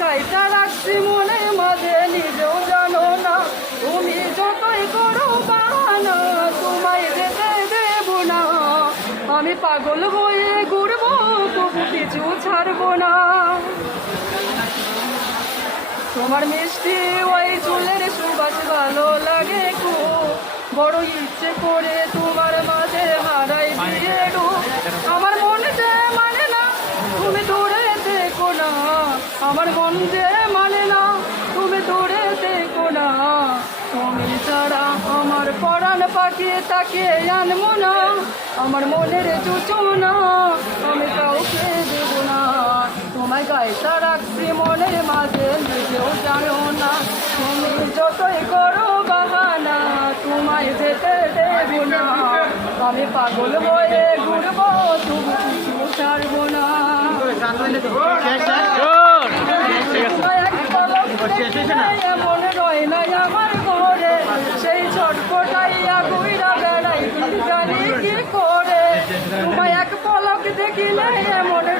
গাইটা রাখছি মনে মাঝে নিজেও জানো না তুমি যতই করো বাহানা তোমায় যেতে দেব না। আমি পাগল হয়ে ঘুরবো, তবু কিছু ছাড়বো না। তোমার মিষ্টি ওই চুলের সুবাস ভালো লাগে খুব। বড় ইচ্ছে করে তোমার মাঝে হারাই দিয়ে ডুব। আমার মন যে মানে না তুমি দূরে দেখো না আমার যে মানে না, তুমি দূরে দেখো না। তুমি ছাড়া আমার পরাণ পাখি তাকে আনব না। আমার মনের চুচো না, আমি কাউকে দেব না। তোমায় গাইটা রাখছি মনের মাঝে, নিজেও জানো না। তুমি যতই করো বাহানা, তোমায় যেতে দেব না। আমি পাগল হয়ে ঘুরবো তবু কিছু ছাড়বো না তোমায় এক পলক এমন রয় না আমার ঘরে, সেই ছটপটাইয়া ঘুইরা বেড়াই। জানি কি করে? তোমায় এক পলক দেখিলে মনে